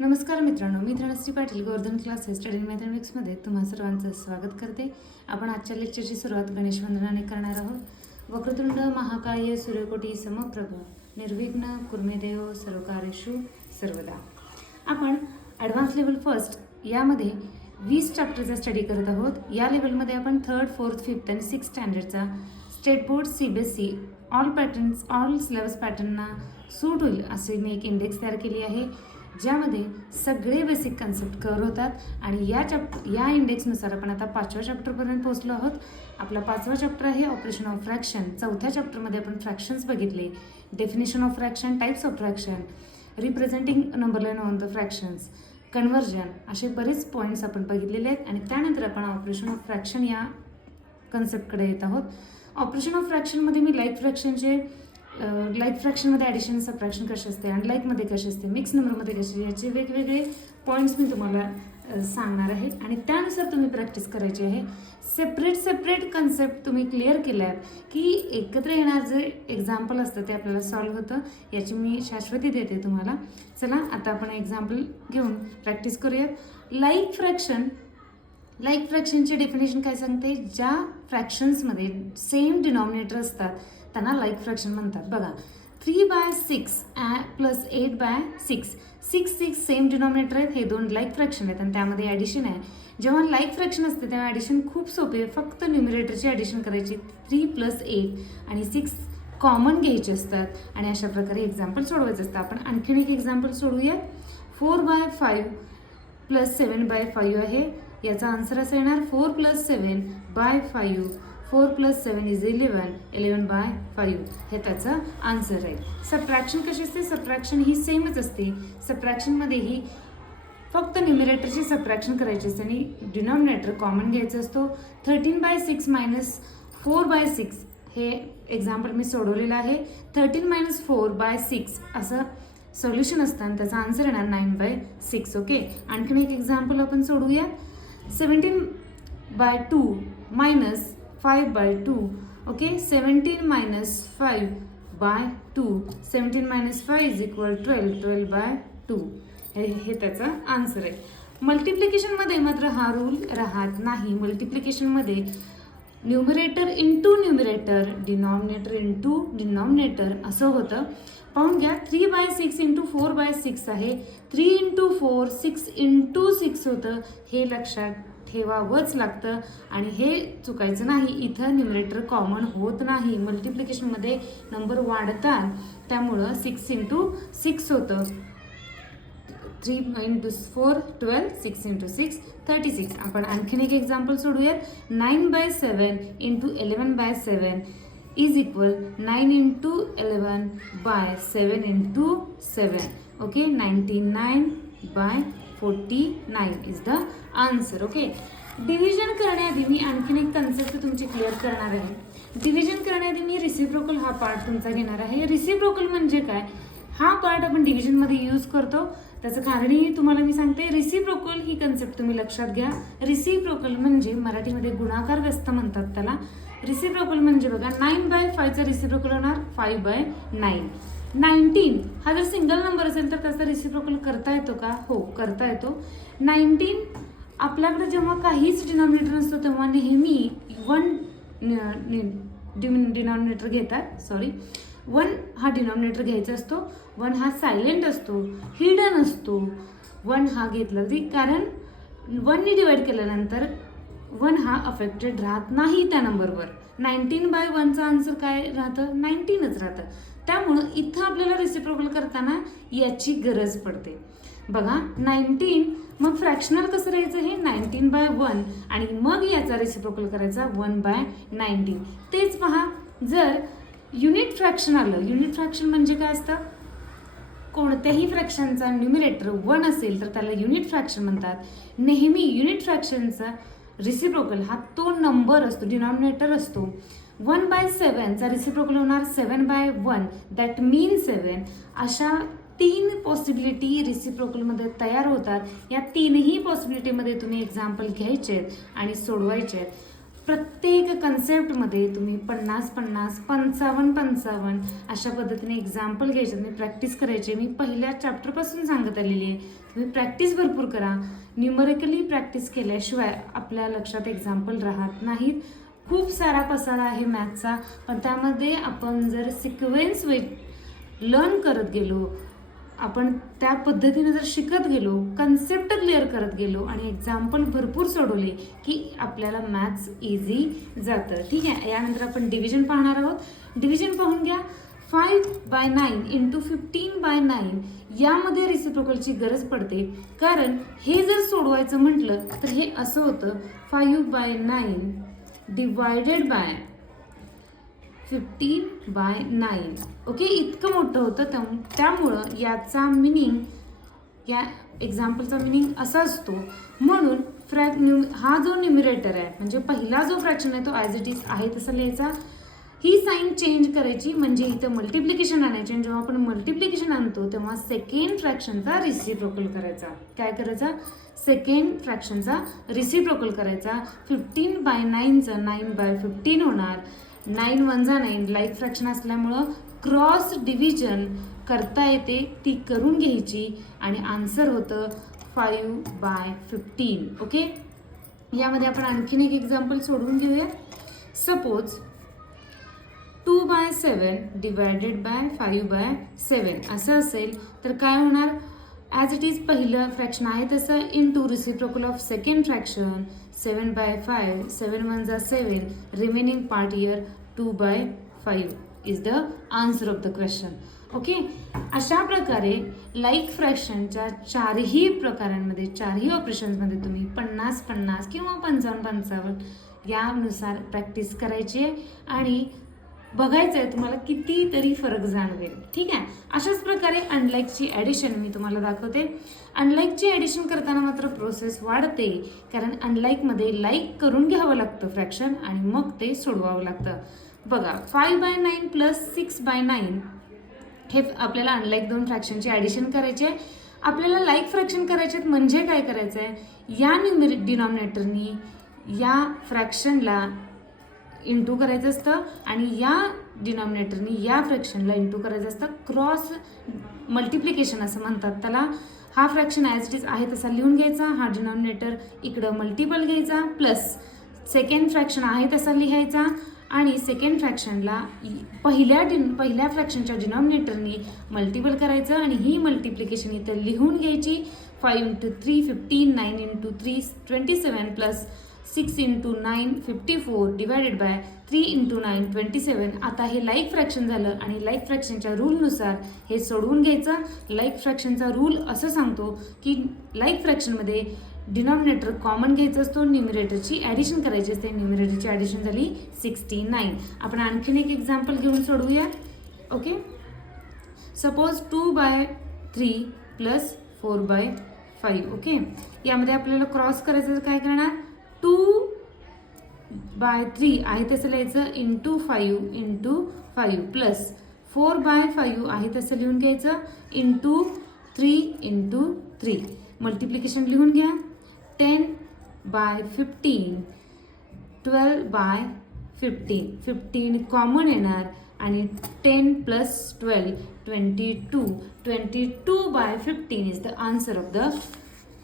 नमस्कार मित्रांनो, मी Dhanashree Patil Govardhan classes study मॅथमॅटिक्समध्ये तुम्हा सर्वांचं स्वागत करते. आपण आजच्या लेक्चरची सुरुवात गणेश वंदनाने करणार आहोत. वक्रतुंड महाकाय सूर्यकोटी समप्रभ निर्विघ्न कुर्मेदेव सर्वकार्येषु सर्वदा. आपण ॲडव्हान्स लेवल फर्स्ट यामध्ये 20 चॅप्टरचा स्टडी करत आहोत. या लेवलमध्ये आपण 3rd, 4th, 5th आणि 6th स्टँडर्डचा state board CBSE all syllabus पॅटर्नना सूट होईल असे मी एक इंडेक्स तयार केली आहे, ज्यामध्ये सगळे बेसिक कन्सेप्ट कव्हर होतात. आणि या इंडेक्सनुसार आपण आता 5व्या चॅप्टरपर्यंत पोहोचलो आहोत. आपला 5वा चॅप्टर आहे ऑपरेशन ऑफ फ्रॅक्शन. 4थ्या चॅप्टरमध्ये आपण फ्रॅक्शन्स बघितले, definition of fraction, types of fraction, representing number line on the fractions, conversion, असे बरेच पॉईंट्स आपण बघितलेले आहेत. आणि त्यानंतर आपण ऑपरेशन ऑफ फ्रॅक्शन या कन्सेप्टकडे येत आहोत. ऑपरेशन ऑफ फ्रॅक्शनमध्ये मी लाईक फ्रॅक्शनमध्ये ॲडिशन सबट्रॅक्शन कसे असते, अनलाईकमध्ये कसे असते, मिक्स नंबरमध्ये कसे, याचे वेगवेगळे पॉईंट्स मी तुम्हाला सांगणार आहे. आणि त्यानुसार तुम्ही प्रॅक्टिस करायची आहे. सेपरेट कन्सेप्ट तुम्ही क्लिअर केल्या आहेत की एकत्र येणार जे एक्झाम्पल असतं ते आपल्याला सॉल्व्ह होतं, याची मी शाश्वती देते तुम्हाला. चला आता आपण एक्झाम्पल घेऊन प्रॅक्टिस करूयात. लाईक फ्रॅक्शनचे डेफिनेशन काय सांगते? ज्या फ्रॅक्शन्समध्ये सेम डिनॉमिनेटर असतात त्यांना लाईक फ्रॅक्शन म्हणतात. बघा, 3/6 प्लस 8/6, 6 सेम डिनॉमिनेटर आहेत, हे दोन लाईक फ्रॅक्शन आहेत आणि त्यामध्ये ॲडिशन आहे. जेव्हा लाईक फ्रॅक्शन असते तेव्हा ॲडिशन खूप सोपी आहे. फक्त न्यूमिरेटरची ॲडिशन करायची, 3 + 8 आणि 6 कॉमन घ्यायचे असतात आणि अशा प्रकारे एक्झाम्पल सोडवायचं असतं. आपण आणखीन एक एक्झाम्पल सोडूया. 4/5 प्लस 7/5 आहे. याचा आन्सर असा येणार 4 + 7/5. 4 + 7 = 11, 11/5 हे त्याचं आन्सर आहे. सबट्रॅक्शन कशी असते? सबट्रॅक्शन ही सेमच असते. सबट्रॅक्शनमध्येही फक्त न्यूमिरेटरची सबट्रॅक्शन करायची असते आणि डिनॉमिनेटर कॉमन घ्यायचा असतो. 13/6 - 4/6 हे एक्झाम्पल मी सोडवलेलं आहे. 13 - 4/6 असं सोल्युशन असतं आणि त्याचा आन्सर येणार 9/6. ओके, आणखीन एक एक्झाम्पल आपण सोडूया. 17/2 - 5/2. ओके, 17 - 5/2. 17 - 5 = 12, 12/2 हे त्याचा आन्सर आहे. मल्टिप्लिकेशनमध्ये मात्र हा रूल राहत नाही. मल्टिप्लिकेशनमध्ये numerator into numerator, denominator into denominator असं होतं. पाहून घ्या, 3/6 × 4/6 आहे. 3 × 4 6 × 6 होतं. हे लक्षात ठेवावंच लागतं आणि हे चुकायचं नाही. इथं न्यूमरेटर कॉमन होत नाही. मल्टिप्लिकेशनमध्ये नंबर वाढतात, त्यामुळं 6 × 6 होतं. 3 × 4 12, 6 × 6 36. आपण आणखीन एक एक्झाम्पल सोडूयात. 9/7 × 11/7 = 9 × 11/7 × 7. Okay, 99/49 is the answer. Okay, division करण्याआधी मी आणखीन एक कन्सेप्ट तुमची क्लिअर करणार आहे. डिव्हिजन करण्याआधी मी रिसिप्रोकल हा पार्ट तुमचा घेणार आहे. रिसिप्रोकल म्हणजे काय? हा पार्ट आपण डिव्हिजनमध्ये यूज करतो. त्याचं कारणही तुम्हाला मी सांगते. रिसिप्रोकल ही कन्सेप्ट तुम्ही लक्षात घ्या. रिसिप्रोकल म्हणजे मराठीमध्ये गुणाकार व्यस्त म्हणतात त्याला. रिसिप्रोकल म्हणजे बघा, 9/5चा रिसिप्रोकल होणार 5/9. 19 हा जर सिंगल नंबर असेल तर त्याचा रिसिप्रोकल करता येतो का? हो, करता येतो. 19 आपल्याकडे जेव्हा काहीच डिनॉमिनेटर नसतो तेव्हा नेहमी 1 डिनॉमिनेटर घेतात. 1 हा डिनॉमिनेटर घ्यायचा असतो. 1 हा सायलेंट असतो, हिडन असतो. 1 हा घेतला तरी, कारण 1 ने डिवाइड केल्यानंतर 1 हा अफेक्टेड राहत नाही त्या नंबरवर. 19/1चा आन्सर काय राहतं? 19च राहतं. त्यामुळं इथं आपल्याला रिसिप्रोकल करताना याची गरज पडते. बघा, 19 मग फ्रॅक्शनल कसं राहायचं? हे 19/1 आणि मग याचा रिसिप्रोकल करायचा 1/19. तेच पहा, जर युनिट फ्रॅक्शन आलं, युनिट फ्रॅक्शन म्हणजे काय असतं? कोणत्याही फ्रॅक्शनचा न्यूमिरेटर 1 असेल तर त्याला युनिट फ्रॅक्शन म्हणतात. नेहमी युनिट फ्रॅक्शनचा रिसिप्रोकल हा तो नंबर असतो, डिनॉमिनेटर असतो. 1/7चा रिसिप्रोकल होणार 7/1, दॅट मीन 7. अशा 3 पॉसिबिलिटी रिसिप्रोकलमध्ये तयार होतात. या 3ही पॉसिबिलिटीमध्ये तुम्ही एक्झाम्पल घ्यायचे आहेत आणि सोडवायचे आहेत. प्रत्येक कन्सेप्टमध्ये तुम्ही 50-50, 55-55 अशा पद्धतीने एक्झाम्पल घ्यायचे, तुम्ही प्रॅक्टिस करायचे. मी पहिल्या चॅप्टरपासून सांगत आलेली आहे. तुम्ही प्रॅक्टिस भरपूर करा. न्यूमरिकली प्रॅक्टिस केल्याशिवाय आपल्या लक्षात एक्झाम्पल राहत नाहीत. खूप सारा पसारा आहे मॅथचा, पण त्यामध्ये आपण जर सिक्वेन्स लर्न करत गेलो, आपण त्या पद्धतीने जर शिकत गेलो, कन्सेप्ट क्लिअर करत गेलो आणि एक्झाम्पल भरपूर सोडवले की आपल्याला मॅथ्स इझी जातं. ठीक आहे. यानंतर आपण डिव्हिजन पाहणार आहोत. डिव्हिजन पाहून घ्या. 5/9 × 15/9 यामध्ये रिसिप्रोकलची गरज पडते, कारण हे जर सोडवायचं म्हटलं तर हे असं होतं 5/9 डिवायडेड बाय 15/9. ओके, इतकं मोठं होतं. त्यामुळं याचा मिनिंग, या एक्झाम्पलचा मिनिंग असा असतो. म्हणून हा जो न्यूमरेटर आहे, म्हणजे पहिला जो फ्रॅक्शन आहे तो ॲज इट इज आहे तसा लिहायचा. ही साईन चेंज करायची, म्हणजे इथं मल्टिप्लिकेशन आणायचे, आणि जेव्हा आपण मल्टिप्लिकेशन आणतो तेव्हा सेकंड फ्रॅक्शनचा रिसिप्रोकल करायचा. काय करायचा? सेकंड फ्रॅक्शनचा रिसिप्रोकल करायचा. 15/9चं 9/15 होणार. 9 1 जा 9, लाईक फ्रॅक्शन असल्यामुळं क्रॉस डिव्हिजन करता येते, ती करून घ्यायची आणि आन्सर होतं 5/15. ओके, यामध्ये आपण आणखीन एक एक्झाम्पल सोडवून घेऊया. सपोज 2/7 डिवायडेड बाय 5/7 असं असेल तर काय होणार? ॲज इट इज पहिलं फ्रॅक्शन आहे तसं into reciprocal of second fraction 7/5, 7 1 जा 7, remaining part year 2/5 is the answer of the question. Okay, अशा प्रकारे लाईक फ्रॅक्शनच्या चारही प्रकारांमध्ये, चारही ऑपरेशन्समध्ये तुम्ही 50-50 किंवा 55-55 यानुसार प्रॅक्टिस करायची आहे आणि बघायचं आहे तुम्हाला कितीतरी फरक जाणवेल. ठीक आहे. अशाच प्रकारे अनलाईकची ॲडिशन मी तुम्हाला दाखवते. अनलाईकची ॲडिशन करताना मात्र प्रोसेस वाढते, कारण अनलाईकमध्ये लाईक करून घ्यावं लागतं फ्रॅक्शन आणि मग ते सोडवावं लागतं. बघा, 5/9 प्लस 6/9 हे आपल्याला अनलाईक दोन फ्रॅक्शनची ॲडिशन करायची आहे. आपल्याला लाईक फ्रॅक्शन करायचे आहेत, म्हणजे काय करायचं आहे? या डिनॉमिनेटरनी या फ्रॅक्शनला इंटू करायचं असतं आणि या डिनॉमिनेटरनी या फ्रॅक्शनला इंटू करायचं असतं. क्रॉस मल्टिप्लिकेशन असं म्हणतात त्याला. हा फ्रॅक्शन ॲज इट इज आहे तसा लिहून घ्यायचा, हा डिनॉमिनेटर इकडं मल्टिपल घ्यायचा, प्लस सेकंड फ्रॅक्शन आहे तसा लिहायचा आणि सेकंड फ्रॅक्शनला पहिल्या फ्रॅक्शनच्या डिनॉमिनेटरनी मल्टिपल करायचं आणि ही मल्टिप्लिकेशन इथं लिहून घ्यायची. 5 × 3 15, 9 × 3 27 प्लस 6 × 9 54 डिवायडेड बाय 3 × 9 27. आता हे लाईक फ्रॅक्शन झालं आणि लाईक फ्रॅक्शनच्या रूलनुसार हे सोडवून घ्यायचं. लाईक फ्रॅक्शनचा रूल असं सांगतो की लाईक फ्रॅक्शनमध्ये डिनॉमिनेटर कॉमन घ्यायचं असतो, न्यूमरेटरची ॲडिशन करायची असते. न्यूमरेटरची ॲडिशन झाली 69. आपण आणखीन एक एक्झाम्पल घेऊन सोडवूया. Okay, suppose 2/3 plus 4/5. ओके, यामध्ये आपल्याला क्रॉस करायचं, काय करणार? 2/3 आहे तसं लिहायचं इंटू 5 × 5 प्लस 4/5 आहे तसं लिहून घ्यायचं इंटू 3 × 3. मल्टिप्लिकेशन लिहून घ्या. 10/15 12/15. 15 कॉमन येणार आणि 10 + 12 22. 22/15 is the answer of the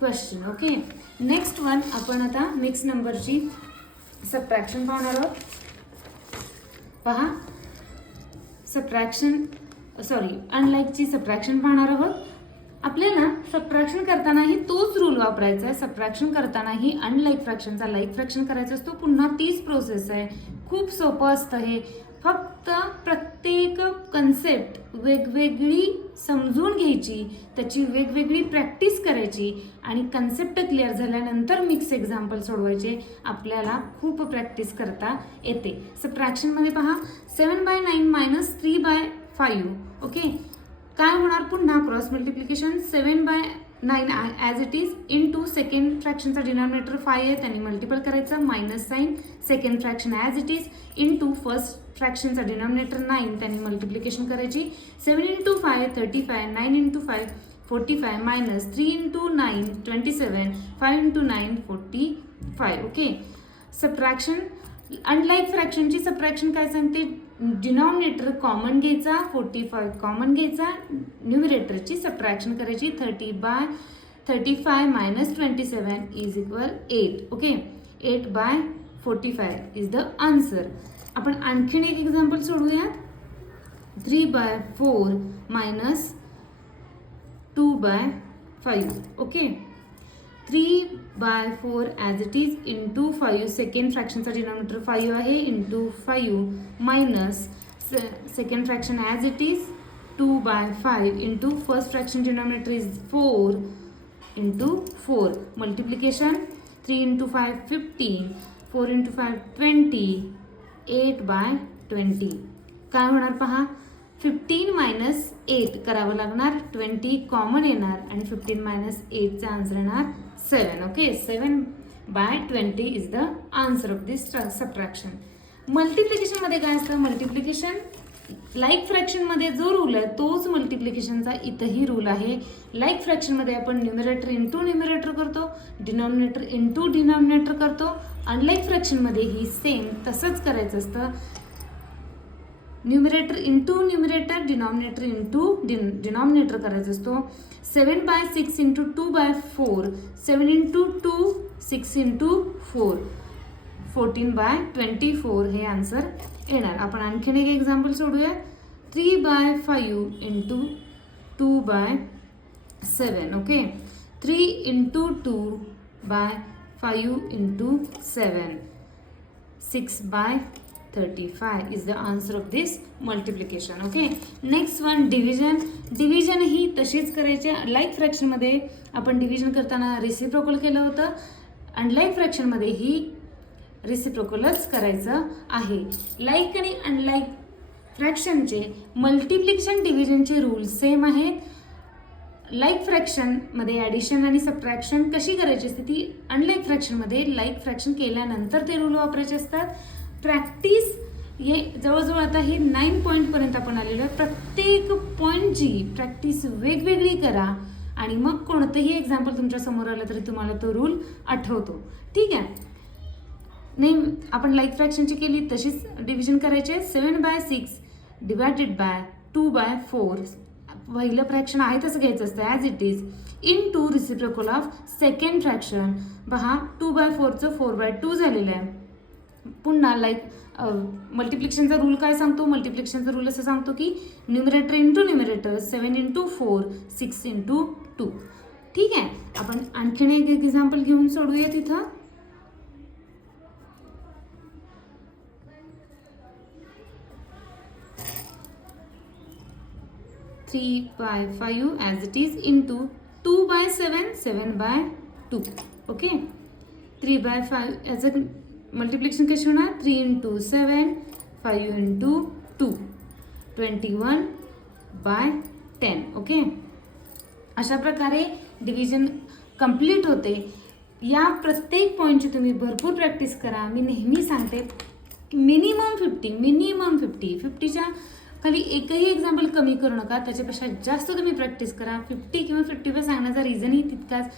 question. Okay, next one आपण आता मिक्स नंबरची सबट्रॅक्शन पाहणार आहोत. पहा, अनलाईकची सबट्रॅक्शन पाहणार आहोत. आपल्याला सबट्रॅक्शन करतानाही तोच रूल वापरायचा आहे. सबट्रॅक्शन करतानाही अनलाईक फ्रॅक्शनचा लाईक फ्रॅक्शन करायचा असतो. पुन्हा तीच प्रोसेस आहे. खूप सोपं असतं हे. फक्त प्रत्येक कन्सेप्ट वेगवेगळी समजून घ्यायची, त्याची वेगवेगळी प्रॅक्टिस करायची आणि कन्सेप्ट क्लिअर झाल्यानंतर मिक्स एक्झाम्पल सोडवायचे. आपल्याला खूप प्रॅक्टिस करता येते. सबट्रॅक्शनमध्ये पहा, 7/9 - 3/5. ओके, काय होणार? पुन्हा cross multiplication. 7/9 as it is into second फ्रॅक्शनचा डिनॉमिनेटर 5 आहे त्यांनी मल्टिपल करायचं, minus sign. Second fraction as it is into first फ्रॅक्शनचा डिनॉमिनेटर 9 त्यांनी मल्टिप्लिकेशन करायची. 7 × 5 35, 9 × 5 45, मायनस 3 × 9 27, 5 × 9 45. ओके, सबट्रॅक्शन अनलाईक फ्रॅक्शनची सबट्रॅक्शन काय सांगते, डिनॉमिनेटर कॉमन घ्यायचा, 45 कॉमन घ्यायचा, न्यूमरेटरची सबट्रॅक्शन करायची, 35 minus 27 is equal 8. Okay, 8/45 is the answer. आपण आणखीन एक एक्झाम्पल सोडूयात. 3/4 minus 2/5. Okay, 3/4 as it is into 5, second फ्रॅक्शनचा डिनॉमिनेटर 5 आहे, into 5 minus second fraction as it is 2/5 into first fraction denominator is 4 into 4. Multiplication 3 into 5 15, 4 into 5 20, 8/20. काय होणार पहा, 15 minus 8 करावं लागणार, 20 कॉमन येणार आणि 15 मायनस 8चा आन्सर येणार 7. Okay, 7/20 is the answer of this subtraction. मल्टिप्लिकेशनमध्ये काय असतं, मल्टिप्लिकेशन लाईक फ्रॅक्शनमध्ये जो रूल आहे तोच मल्टिप्लिकेशनचा इथंही रूल आहे. लाईक फ्रॅक्शनमध्ये आपण न्यूमरेटर इंटू न्यूमरेटर करतो, डिनॉमिनेटर इंटू डिनॉमिनेटर करतो. अनलाईक फ्रॅक्शनमध्ये ही सेम तसंच करायचं असतं, numerator into numerator, denominator into denominator करायचा असतो. 7/6 इंटू 2/4, 7 इंटू 2, 6 इंटू 4, 14/24 हे आन्सर येणार. आपण आणखीन एक एक्झाम्पल सोडूया. 3/5 into 2/7. Okay, 3 into 2/5 into 7, 6/35 is the answer of this multiplication. Okay, next one division. Division ही तशीच करायची. लाईक फ्रॅक्शनमध्ये आपण डिव्हिजन करताना रेसिप्रोकल केलं होतं, अनलाईक फ्रॅक्शनमध्ये ही रेसिप्रोकलच करायचं आहे. लाईक आणि अनलाईक फ्रॅक्शनचे मल्टिप्लिकेशन डिव्हिजनचे रूल सेम आहेत. लाईक फ्रॅक्शनमध्ये ॲडिशन आणि सबट्रॅक्शन कशी करायची असते ती अनलाईक फ्रॅक्शनमध्ये लाईक फ्रॅक्शन केल्यानंतर ते रूल वापरायचे असतात. प्रॅक्टिस हे जवळजवळ आता हे 9 पॉईंटपर्यंत आपण आलेलो आहे. प्रत्येक पॉईंटची प्रॅक्टिस वेगवेगळी करा आणि मग कोणतंही एक्झाम्पल तुमच्या समोर आलं तरी तुम्हाला तो रूल आठवतो. ठीक आहे, नाही आपण लाईक फ्रॅक्शनची केली तशीच डिव्हिजन करायचे. 7/6 डिवायडेड बाय 2/4, पहिलं फ्रॅक्शन आहे तसं घ्यायचं असतं as it is, into reciprocal of second fraction. पहा 2/4चं 4/2 झालेलं आहे. पुन्हा लाईक मल्टिप्लिकेशनचा रूल काय सांगतो, मल्टिप्लिकेशनचा रूल असं सांगतो की numerator into numerator, 7 into 4, 6 into 2. ठीक आहे, आपण आणखीन एक एक्झाम्पल घेऊन सोडूया तिथं. 3/5 as it is into 2/7, 7/2. Okay, 3/5 as a multiplication कशी होणार, 3 इंटू 7, 5 इंटू 2, 21/10. ओके, अशा प्रकारे डिव्हिजन कंप्लीट होते. या प्रत्येक पॉईंटची तुम्ही भरपूर प्रॅक्टिस करा. मी नेहमी सांगते मिनिमम 50च्या खाली एकही एक्झाम्पल कमी करू नका, त्याच्यापेक्षा जास्त तुम्ही प्रॅक्टिस करा. 50 किंवा 55 सांगण्याचा रिझनही तितकाच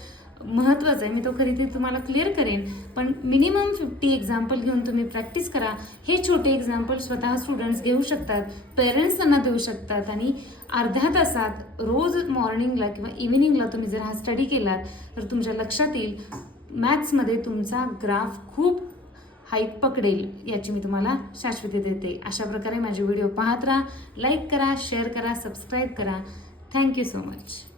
महत्त्वाचं आहे. मी तो कधी ते तुम्हाला क्लिअर करेन, पण मिनिमम 50 एक्झाम्पल घेऊन तुम्ही प्रॅक्टिस करा. हे छोटे एक्झाम्पल स्वतः स्टुडंट्स घेऊ शकतात, पेरेंट्स त्यांना देऊ शकतात आणि अर्ध्या तासात रोज मॉर्निंगला किंवा इव्हिनिंगला तुम्ही जर हा स्टडी केलात तर तुमच्या लक्षात येईल, मॅथ्समध्ये तुमचा ग्राफ खूप हाईट पकडेल, याची मी तुम्हाला शाश्वती देते. अशा प्रकारे माझे व्हिडिओ पाहत राहा, लाईक करा, शेअर करा, सबस्क्राईब करा. Thank you so much.